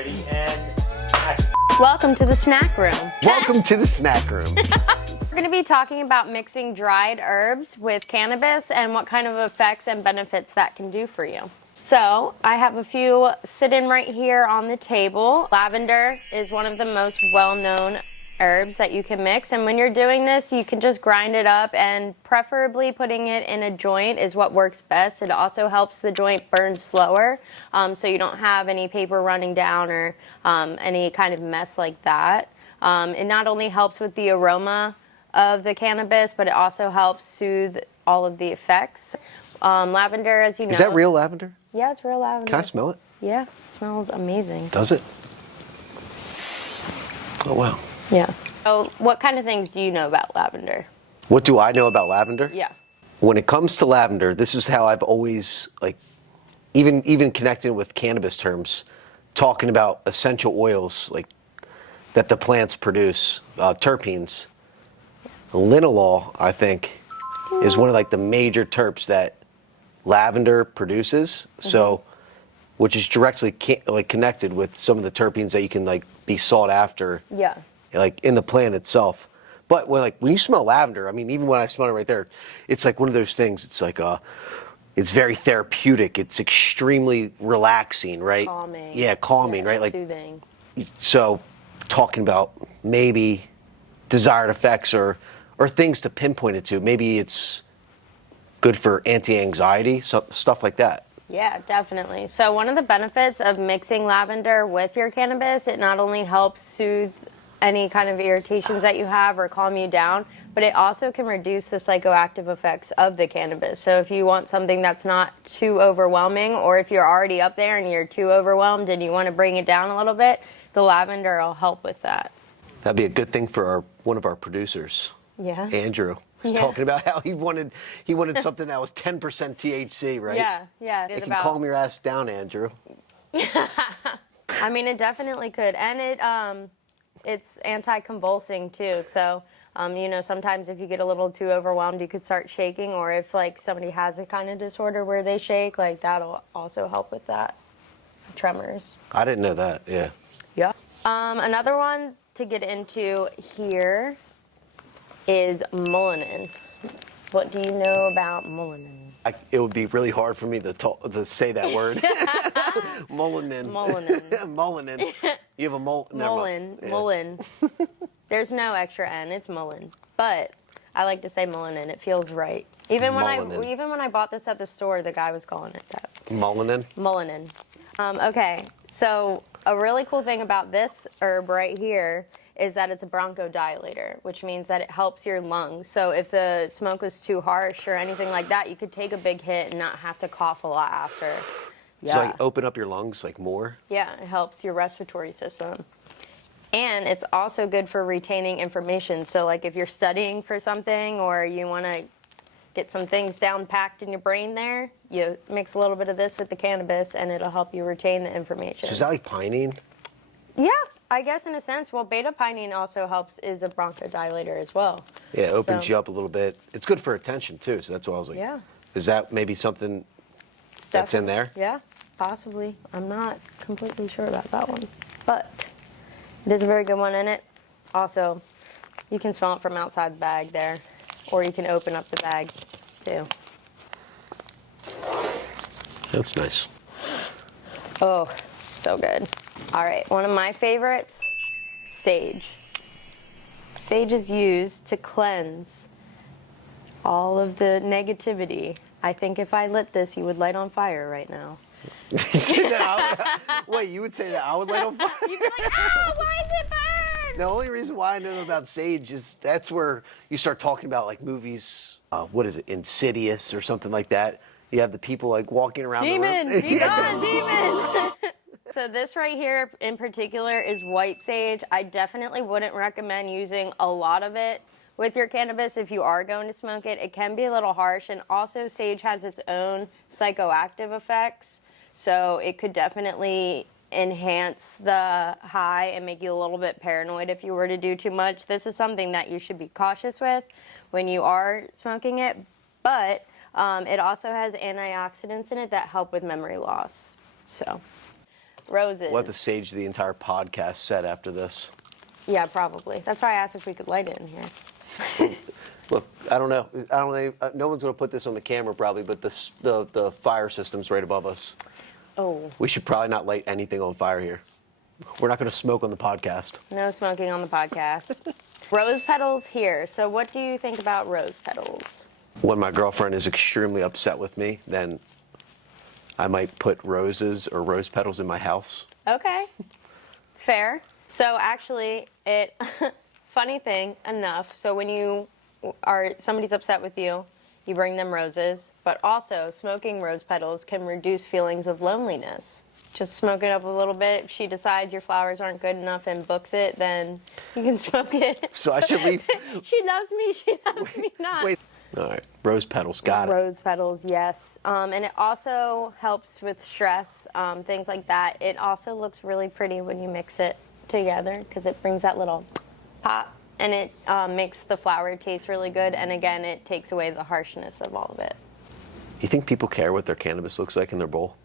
Ready and action. Welcome to the snack room. Welcome to the snack room. We're going to be talking about mixing dried herbs with cannabis and what kind of effects and benefits that can do for you. So I have a few sitting right here on the table. Lavender is one of the most well-known herbs that you can mix, and when you're doing this you can just grind it up, and preferably putting it in a joint is what works best. It also helps the joint burn slower, so you don't have any paper running down or any kind of mess like that. It not only helps with the aroma of the cannabis, but it also helps soothe all of the effects. Lavender, as you know. Is that real lavender? Yeah, it's real lavender. Can I smell it? Yeah, it smells amazing. Does it? Oh, wow. Yeah. So what kind of things do you know about lavender? What do I know about lavender? Yeah. When it comes to lavender, this is how I've always, like, even connecting with cannabis terms, talking about essential oils, like, that the plants produce, terpenes. Linalool, I think, is one of, like, the major terps that lavender produces. So, which is directly connected with some of the terpenes that you can, like, be sought after. Yeah. Like in the plant itself. But when you smell lavender, I mean, even when I smell it right there, it's like one of those things. It's like it's very therapeutic. It's extremely relaxing, right? Calming. Yeah, calming, right? Like soothing. So, talking about maybe desired effects or things to pinpoint it to. Maybe it's good for anti-anxiety, stuff like that. Yeah, definitely. So one of the benefits of mixing lavender with your cannabis, it not only helps soothe any kind of irritations that you have or calm you down, but it also can reduce the psychoactive effects of the cannabis. So if you want something that's not too overwhelming, or if you're already up there and you're too overwhelmed and you want to bring it down a little bit, the lavender will help with that. That'd be a good thing for one of our producers. Yeah. Andrew was talking about how he wanted something that was 10% THC, right? Yeah. It can calm your ass down, Andrew. I mean, it definitely could, and it's anti-convulsing too. So, sometimes if you get a little too overwhelmed, you could start shaking, or if like somebody has a kind of disorder where they shake, like that'll also help with that. Tremors. I didn't know that. Yeah. Yeah. Another one to get into here is Mullen. What do you know about Mullen? It would be really hard for me to say that word. Mullen. Mullen. You have a Mullen. Mullen. There's no extra N. It's Mullen. But I like to say Mullen. It feels right. Even when I bought this at the store, the guy was calling it that. Mullen. Okay. So a really cool thing about this herb right here is that it's a bronchodilator, which means that it helps your lungs. So if the smoke was too harsh or anything like that, you could take a big hit and not have to cough a lot after. Yeah. So like open up your lungs like more? Yeah, it helps your respiratory system. And it's also good for retaining information. So like if you're studying for something or you want to get some things down packed in your brain there, you mix a little bit of this with the cannabis and it'll help you retain the information. So is that like pinene? Yeah, I guess in a sense. Well, beta-pinene also is a bronchodilator as well. Yeah, it opens you up a little bit. It's good for attention too, so that's why I was like, yeah. Is that maybe something that's in there? Yeah, possibly. I'm not completely sure about that one. But it is a very good one in it. Also, you can smell it from outside the bag there, or you can open up the bag too. That's nice. Oh, so good. All right, one of my favorites, sage. Sage is used to cleanse all of the negativity. I think if I lit this, you would light on fire right now. You say that wait, you would say that I would light on fire? You'd be like, oh, why is it burn? The only reason why I know about sage is that's where you start talking about like movies, what is it, Insidious or something like that. You have the people like walking around the room. Be gone, demon! So this right here in particular is white sage. I definitely wouldn't recommend using a lot of it with your cannabis if you are going to smoke it. It can be a little harsh, and also sage has its own psychoactive effects. So it could definitely enhance the high and make you a little bit paranoid if you were to do too much. This is something that you should be cautious with when you are smoking it, but it also has antioxidants in it that help with memory loss. So Roses. We'll have to sage the entire podcast set after this. Yeah, probably. That's why I asked if we could light it in here. Look, I don't know. No one's going to put this on the camera probably, but the fire system's right above us. Oh. We should probably not light anything on fire here. We're not going to smoke on the podcast. No smoking on the podcast. Rose petals here. So what do you think about rose petals? When my girlfriend is extremely upset with me, then I might put roses or rose petals in my house. Okay. Fair. So actually, funny thing enough, so when somebody's upset with you, you bring them roses, but also smoking rose petals can reduce feelings of loneliness. Just smoke it up a little bit. If she decides your flowers aren't good enough and books it, then you can smoke it. So I should leave. She loves me not. Wait. All right. Rose petals. Got it. Rose petals, yes. And it also helps with stress, things like that. It also looks really pretty when you mix it together because it brings that little pop, and it makes the flower taste really good. And again, it takes away the harshness of all of it. You think people care what their cannabis looks like in their bowl?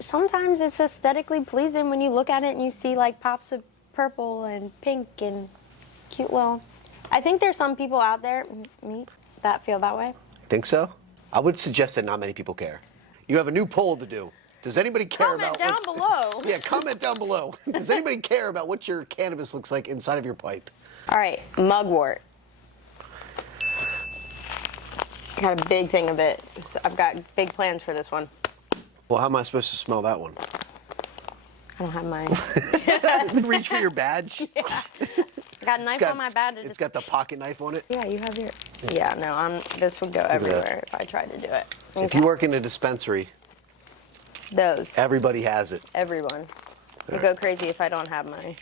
Sometimes it's aesthetically pleasing when you look at it and you see like pops of purple and pink and cute. Well, I think there's some people out there, me, that feel that way. Think so? I would suggest that not many people care. You have a new poll to do. Does anybody care Comment about down below. Yeah, comment down below. Does anybody care about what your cannabis looks like inside of your pipe? All right, mugwort. I got a big thing of it. I've got big plans for this one. Well, how am I supposed to smell that one? I don't have mine. Reach for your badge. Yeah. I got a knife on my badge. It's got the pocket knife on it. Yeah, you have your. Yeah, no, this would go everywhere if I tried to do it. Okay. If you work in a dispensary, those. everybody has it. Everyone. I'll go crazy if I don't have mine.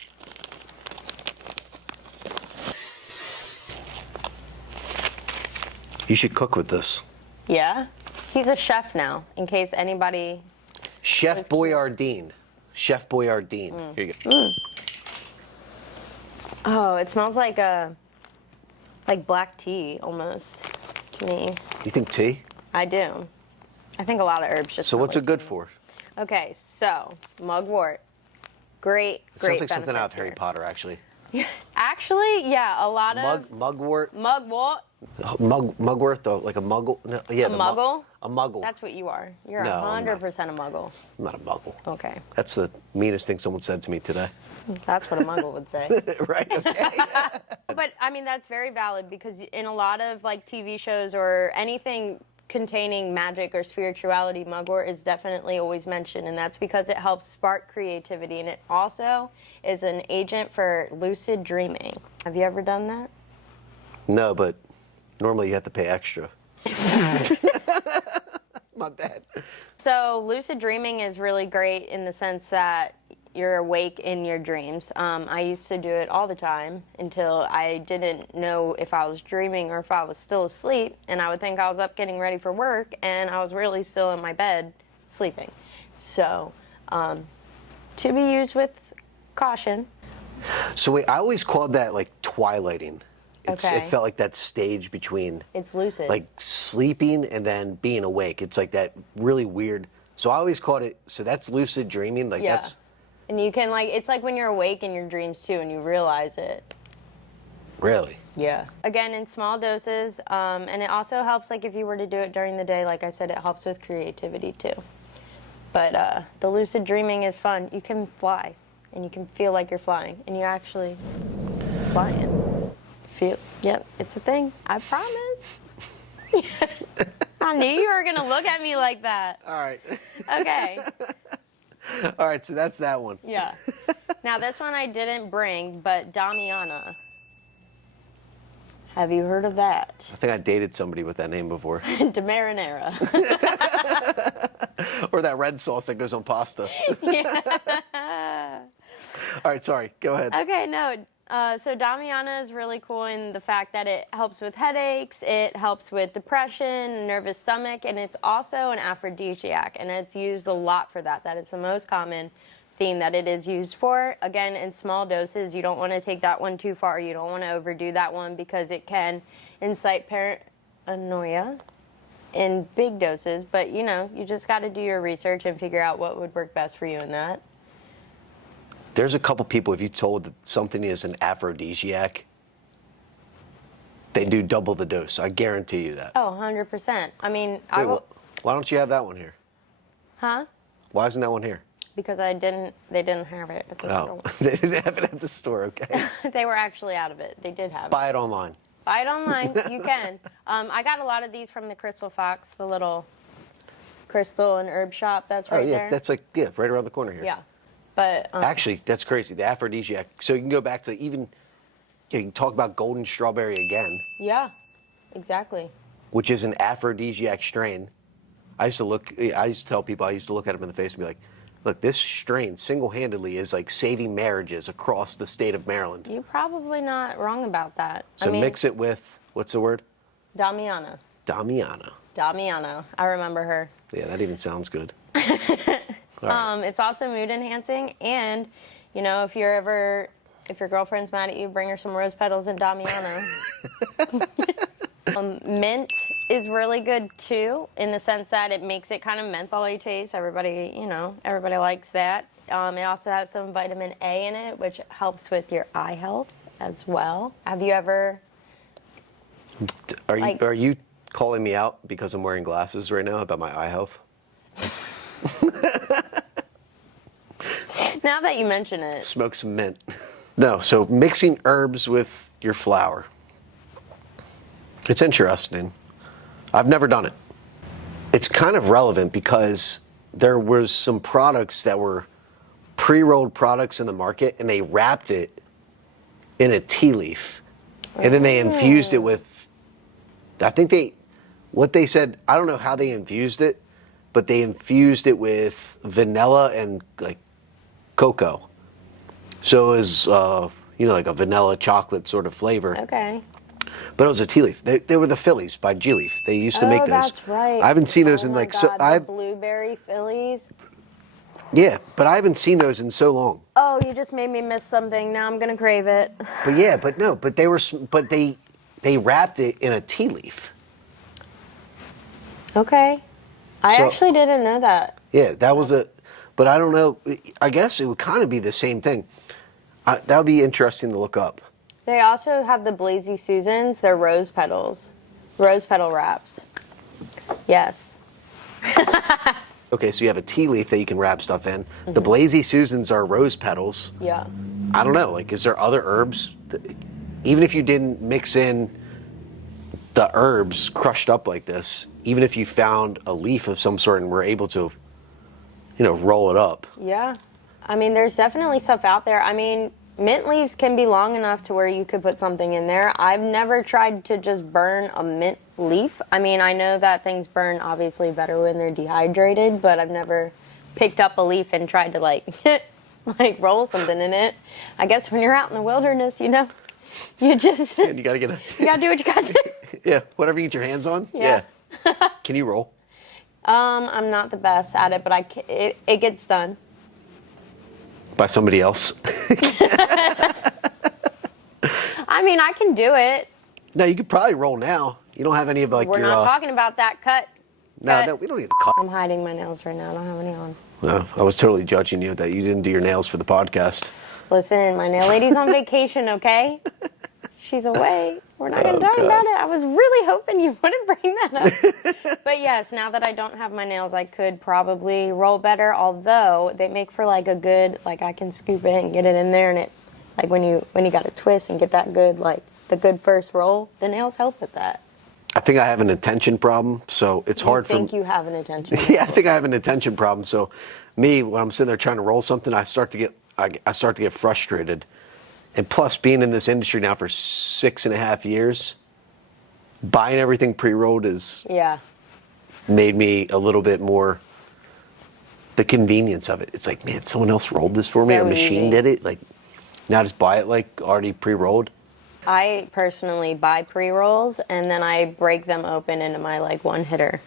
You should cook with this. Yeah? He's a chef now, in case anybody... Chef Boyardee. Chef Boyardee. Here you go. Oh, it smells like black tea, almost, to me. You think tea? I do. I think a lot of herbs just So smell what's like it good tea. for? Okay, so, mugwort. Great Sounds like something out of benefits Harry here. Potter, actually. Actually, yeah, a lot of... Mugwort. Mugwort. Mugwort, though, like a muggle. No, yeah, A muggle? A muggle. That's what you are. You're No, I'm 100% a muggle. I'm not a muggle. Okay. That's the meanest thing someone said to me today. That's what a muggle would say. Right? Okay. But, I mean, that's very valid because in a lot of, like, TV shows or anything containing magic or spirituality, mugwort is definitely always mentioned, and that's because it helps spark creativity, and it also is an agent for lucid dreaming. Have you ever done that? No, but normally you have to pay extra. My bad. So lucid dreaming is really great in the sense that you're awake in your dreams. I used to do it all the time until I didn't know if I was dreaming or if I was still asleep, and I would think I was up getting ready for work, and I was really still in my bed sleeping. So, to be used with caution. So wait, I always called that like twilighting. Okay. It felt like that stage between It's lucid. like sleeping and then being awake. It's like that really weird. So I always called it. So that's lucid dreaming. Like Yeah. that's And you can, like, it's like when you're awake in your dreams too and you realize it. really. Yeah. Again, in small doses, and it also helps, like, if you were to do it during the day, like I said, it helps with creativity too. But the lucid dreaming is fun. You can fly, and you can feel like you're flying, and you're actually flying. Yep, it's a thing. I promise. I knew you were going to look at me like that. All right. Okay. All right. So that's that one. Yeah. Now, this one I didn't bring, but Damiana. Have you heard of that? I think I dated somebody with that name before. Damarinara. Or that red sauce that goes on pasta. Yeah. All right. Sorry. Go ahead. Okay, no. So Damiana is really cool in the fact that it helps with headaches, it helps with depression, nervous stomach, and it's also an aphrodisiac, and it's used a lot for that. That is the most common theme that it is used for. Again, in small doses, you don't want to take that one too far. You don't want to overdo that one because it can incite paranoia in big doses, but you know, you just got to do your research and figure out what would work best for you in that. There's a couple people, if you told that something is an aphrodisiac, they do double the dose. I guarantee you that. Oh, 100%. I mean, Wait, I will. why don't you have that one here? Huh? Why isn't that one here? Because they didn't have it at the Oh, store. they didn't have it at the store, okay. They were actually out of it. They did have it. Buy it online. Buy it online. You can. I got a lot of these from the Crystal Fox, the little crystal and herb shop that's right Oh, yeah, there. that's like, yeah, right around the corner here. Yeah. But Actually, that's crazy. The aphrodisiac. So you can go back to even, you can talk about golden strawberry again, yeah, exactly. which is an aphrodisiac strain. I used to tell people, I used to look at them in the face and be like, look, this strain single-handedly is like saving marriages across the state of Maryland. You're probably not wrong about that. So I mean, mix it with, what's the word? Damiana. Damiana. Damiana. I remember her. Yeah, that even sounds good. It's also mood enhancing, and you know, if your girlfriend's mad at you, bring her some rose petals and Damiana. Mint is really good too, in the sense that it makes it kind of mentholy taste. Everybody likes that. It also has some vitamin A in it, which helps with your eye health as well. Have you ever? Are you calling me out because I'm wearing glasses right now about my eye health? Now that you mention it. Smoke some mint. No, so mixing herbs with your flour. It's interesting. I've never done it. It's kind of relevant because there was some products that were pre-rolled products in the market, and they wrapped it in a tea leaf. And then they infused it with, what they said, I don't know how they infused it, but they infused it with vanilla and like cocoa. So it was, like a vanilla chocolate sort of flavor. Okay. But it was a tea leaf. They were the Phillies by G Leaf. They used to make those. That's right. I haven't seen those in my like, God, so the I've, blueberry Phillies. yeah, but I haven't seen those in so long. Oh, you just made me miss something. Now I'm gonna crave it. But yeah, but they wrapped it in a tea leaf. Okay. I So- actually didn't know that. Yeah, but I don't know. I guess it would kind of be the same thing. That would be interesting to look up. They also have the Blazy Susans. They're rose petals. Rose petal wraps. Yes. Okay, so you have a tea leaf that you can wrap stuff in. The Blazy Susans are rose petals. Yeah. I don't know. Like, is there other herbs? Even if you didn't mix in the herbs crushed up like this, even if you found a leaf of some sort and were able to, roll it up. Yeah. I mean, there's definitely stuff out there. I mean, mint leaves can be long enough to where you could put something in there. I've never tried to just burn a mint leaf. I mean, I know that things burn obviously better when they're dehydrated, but I've never picked up a leaf and tried to like roll something in it. I guess when you're out in the wilderness, you just And you gotta get you gotta do what you gotta do. yeah, whatever you get your hands on. Yeah. Can you roll? I'm not the best at it, but it gets done. By somebody else? I mean, I can do it. No, you could probably roll now. You don't have any of like We're your. not talking about that cut. No, we don't need to cut. I'm hiding my nails right now. I don't have any on. No, I was totally judging you that you didn't do your nails for the podcast. Listen, my nail lady's on vacation, okay? She's away. We're not going to talk about it. I was really hoping you wouldn't bring that up. But yes, now that I don't have my nails, I could probably roll better, although they make for like a good, like I can scoop it and get it in there, and it, like when you got to twist and get that good, like the good first roll, the nails help with that. I think I have an attention problem, so it's hard for me. I think you have an attention. Yeah, I think I have an attention problem. So, when I'm sitting there trying to roll something, I start to get frustrated. And plus, being in this industry now for 6.5 years, buying everything pre-rolled has made me a little bit more the convenience of it. It's like, man, someone else rolled this for me, or a machine did it. Like, now just buy it like already pre-rolled. I personally buy pre-rolls, and then I break them open into my like one-hitter,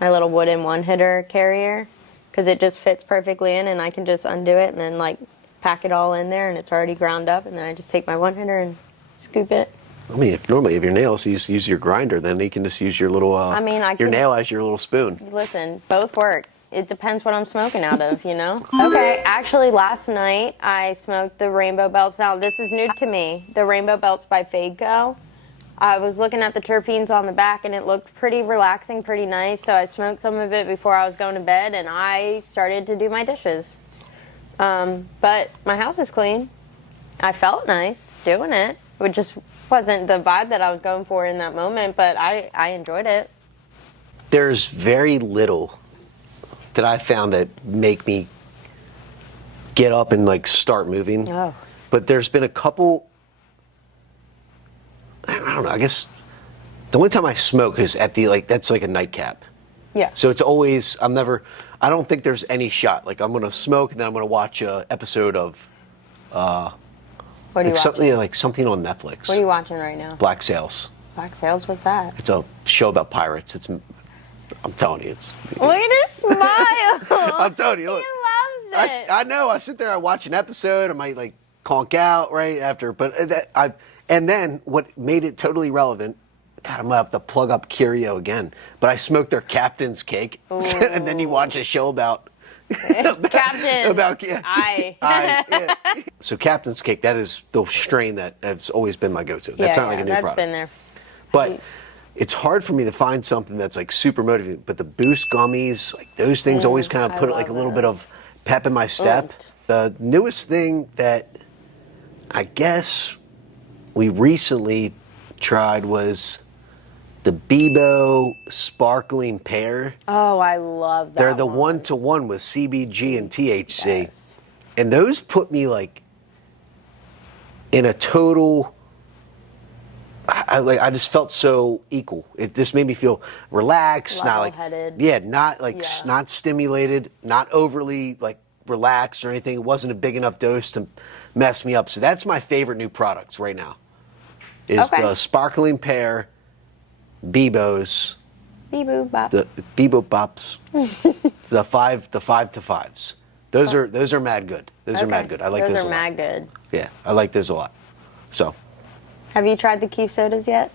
my little wooden one-hitter carrier, because it just fits perfectly in, and I can just undo it and then like pack it all in there, and it's already ground up, and then I just take my one-hitter and scoop it. I mean, if your nails, you just use your grinder, then you can just use your little, your nail as your little spoon. Listen, both work. it depends what I'm smoking out of, you know? Okay, actually last night I smoked the Rainbow Belts. Now this is new to me, the Rainbow Belts by Fadeco. I was looking at the terpenes on the back and it looked pretty relaxing, pretty nice. So I smoked some of it before I was going to bed and I started to do my dishes. But my house is clean. I felt nice doing it. It just wasn't the vibe that I was going for in that moment, but I enjoyed it. There's very little that I found that make me get up and like start moving. Oh. But there's been a couple, I don't know, I guess the only time I smoke is at the, like, that's like a nightcap. Yeah. So it's always, I don't think there's any shot. Like I'm going to smoke and then I'm going to watch a episode of, What are you like watching? something on Netflix. What are you watching right now? Black Sails. Black Sails, what's that? It's a show about pirates. I'm telling you, it's. Look at his smile. I'm telling you, He look. loves it. I know. I sit there, I watch an episode, I might like conk out right after, but and then what made it totally relevant. God, I'm gonna have to plug up Curio again. But I smoked their captain's cake, and then you watch a show about Captain. about yeah. Yeah. So captain's cake, that is the strain that has always been my go-to. That's not like a new that's product. been there. But it's hard for me to find something that's like super motivating. But the Boost gummies, like those things always kind of I put like a love little bit those. of pep in my step. The newest thing that I guess we recently tried was the Bebo Sparkling Pear. Oh, I love that. They're the one. 1-to-1 with CBG and THC. Yes. And those put me like in a total, I just felt so equal. It just made me feel relaxed, not like, Level-headed. yeah, not like, Yeah. not stimulated, not overly like relaxed or anything. It wasn't a big enough dose to mess me up. So that's my favorite new products right now. Is Okay. the Sparkling Pear, Bebo's, Beep-boop bop. the Bebo Bops, the 5-to-5s. Those are mad good. Those are mad good. I like those Those a are lot. mad good. Yeah, I like those a lot. So, Have you tried the Keef sodas yet?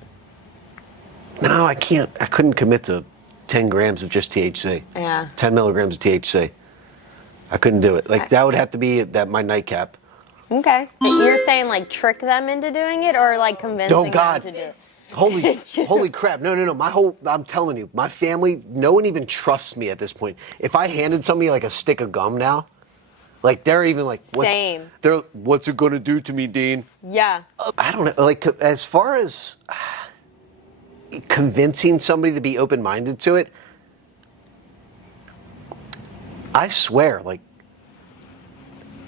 no, I can't. I couldn't commit to 10 grams of just THC. Yeah. 10 milligrams of THC. I couldn't do it. Like that would have to be my nightcap. Okay. But you're saying like trick them into doing it or like convincing Oh, God. them to do it? Holy crap. No. I'm telling you, my family, no one even trusts me at this point. If I handed somebody like a stick of gum now, like they're even like, Same. What's it going to do to me, Dean? Yeah. I don't know. Like, as far as convincing somebody to be open-minded to it, I swear, like,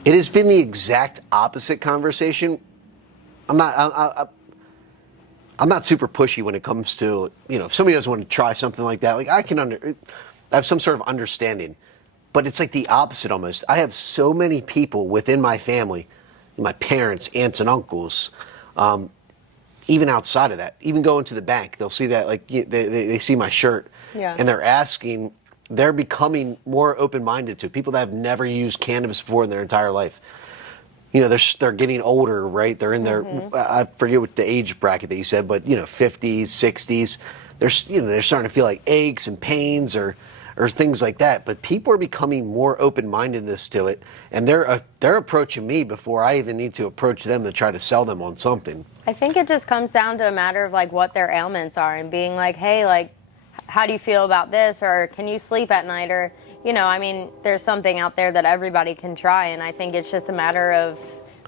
it has been the exact opposite conversation. I'm not super pushy when it comes to, if somebody doesn't want to try something like that, like I have some sort of understanding, but it's like the opposite almost. I have so many people within my family, my parents, aunts and uncles, even outside of that, even going to the bank, they'll see that, like they see my shirt and they're becoming more open-minded to people that have never used cannabis before in their entire life. They're getting older, right? They're in their, I forget what the age bracket that you said, but 50s, 60s. They're starting to feel like aches and pains or things like that. But people are becoming more open-mindedness to it, and they're approaching me before I even need to approach them to try to sell them on something. I think it just comes down to a matter of like what their ailments are and being like, hey, like, how do you feel about this? Or can you sleep at night? Or, there's something out there that everybody can try. And I think it's just a matter of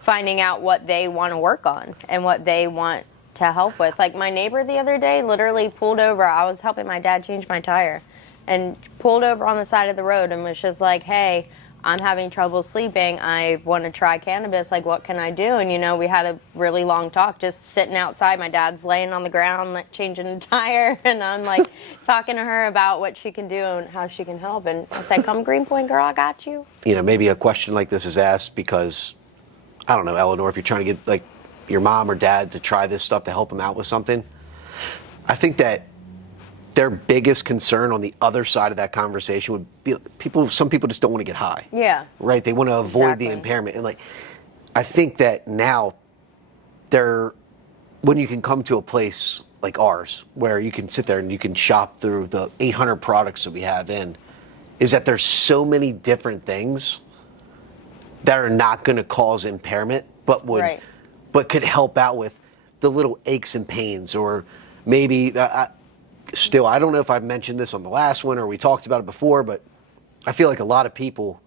finding out what they want to work on and what they want to help with. Like my neighbor the other day literally pulled over. I was helping my dad change my tire and pulled over on the side of the road and was just like, hey, I'm having trouble sleeping. I want to try cannabis. Like, what can I do? And, we had a really long talk just sitting outside. My dad's laying on the ground, like, changing a tire. And I'm, like, talking to her about what she can do and how she can help. And I said, come Greenpoint, girl, I got you. Maybe a question like this is asked because, I don't know, Eleanor, if you're trying to get, like, your mom or dad to try this stuff to help them out with something, I think that their biggest concern on the other side of that conversation would be some people just don't want to get high. Yeah. Right? They want to avoid the impairment. And I think that now when you can come to a place like ours where you can sit there and you can shop through the 800 products that we have in, is that there's so many different things that are not going to cause impairment, but but could help out with the little aches and pains, or maybe still, I don't know if I've mentioned this on the last one or we talked about it before, but I feel like a lot of people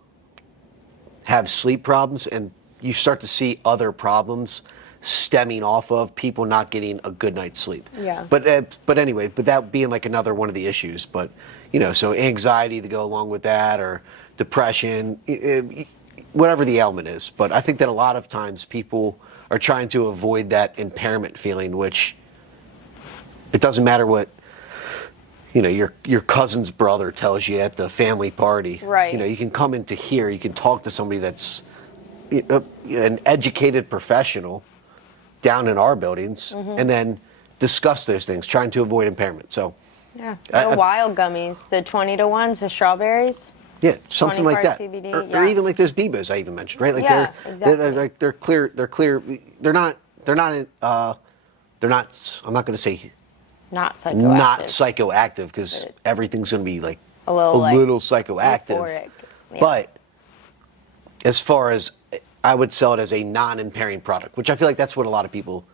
have sleep problems, and you start to see other problems stemming off of people not getting a good night's sleep. Yeah. But anyway, but that being like another one of the issues. But so anxiety to go along with that, or depression, whatever the ailment is. But I think that a lot of times people are trying to avoid that impairment feeling, which it doesn't matter what your cousin's brother tells you at the family party. Right. You can come into here, you can talk to somebody that's an educated professional down in our buildings, and then discuss those things, trying to avoid impairment. So yeah, the wild gummies, the 20 to 1s, the strawberries. Yeah, something like that. CBD, or even like those Bebos I even mentioned, right? Like exactly. they're clear. They're not. I'm not going to say not psychoactive. Not psychoactive, because everything's going to be like a little psychoactive. Euphoric. Yeah. But as far as, I would sell it as a non-impairing product, which I feel like that's what a lot of people,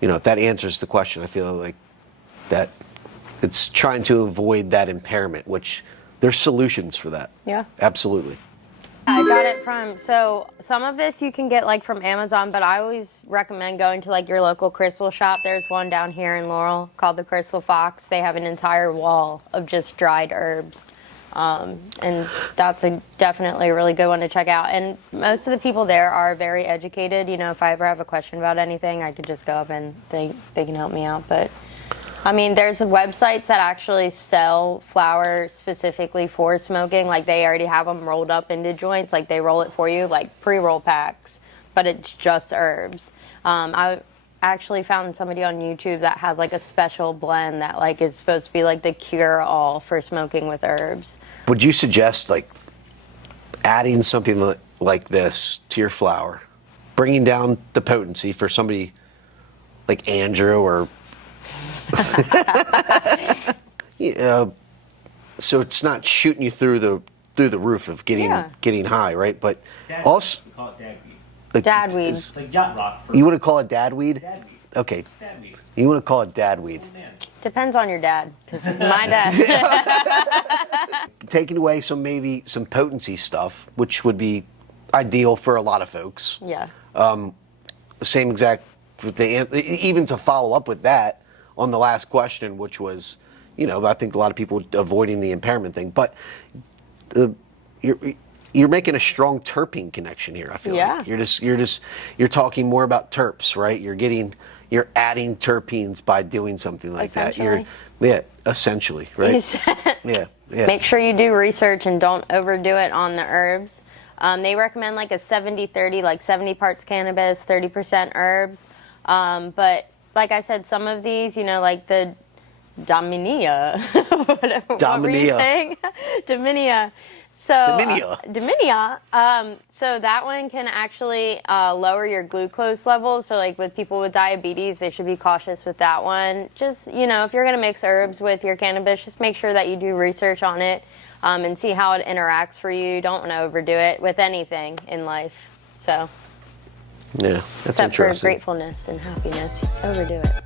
if that answers the question, I feel like that it's trying to avoid that impairment, which there's solutions for that. Yeah. Absolutely. I got it so some of this you can get like from Amazon, but I always recommend going to like your local crystal shop. There's one down here in Laurel called the Crystal Fox. They have an entire wall of just dried herbs. And that's definitely a really good one to check out. And most of the people there are very educated. If I ever have a question about anything, I could just go up and they can help me out. But I mean, there's websites that actually sell flower specifically for smoking. Like, they already have them rolled up into joints. Like, they roll it for you, like pre-roll packs, but it's just herbs. I actually found somebody on YouTube that has, like, a special blend that, like, is supposed to be, like, the cure-all for smoking with herbs. Would you suggest, like, adding something like this to your flower, bringing down the potency for somebody like Andrew or... so it's not shooting you through the roof of getting high, right? But Dad also, we call it dadweed. like, Dadweed. It's like yacht rock. You want to call it dadweed? Dadweed. Okay. Dadweed. You want to call it dadweed. Oh, man. Depends on your dad, because my dad... Taking away some potency stuff, which would be ideal for a lot of folks. Yeah. Same exact, even to follow up with that on the last question, which was, I think a lot of people avoiding the impairment thing, but you're making a strong terpene connection here. I feel like you're talking more about terps, right? You're adding terpenes by doing something like that. Essentially, right? Yeah. Make sure you do research and don't overdo it on the herbs. They recommend like a 70-30, like 70 parts cannabis, 30% herbs. But like I said, some of these, like the Damiana, what were you saying? Damiana. So Damiana. So that one can actually lower your glucose levels. So like with people with diabetes, they should be cautious with that one. Just, if you're going to mix herbs with your cannabis, just make sure that you do research on it and see how it interacts for you. Don't want to overdo it with anything in life. So yeah, that's except for interesting. gratefulness and happiness, overdo it.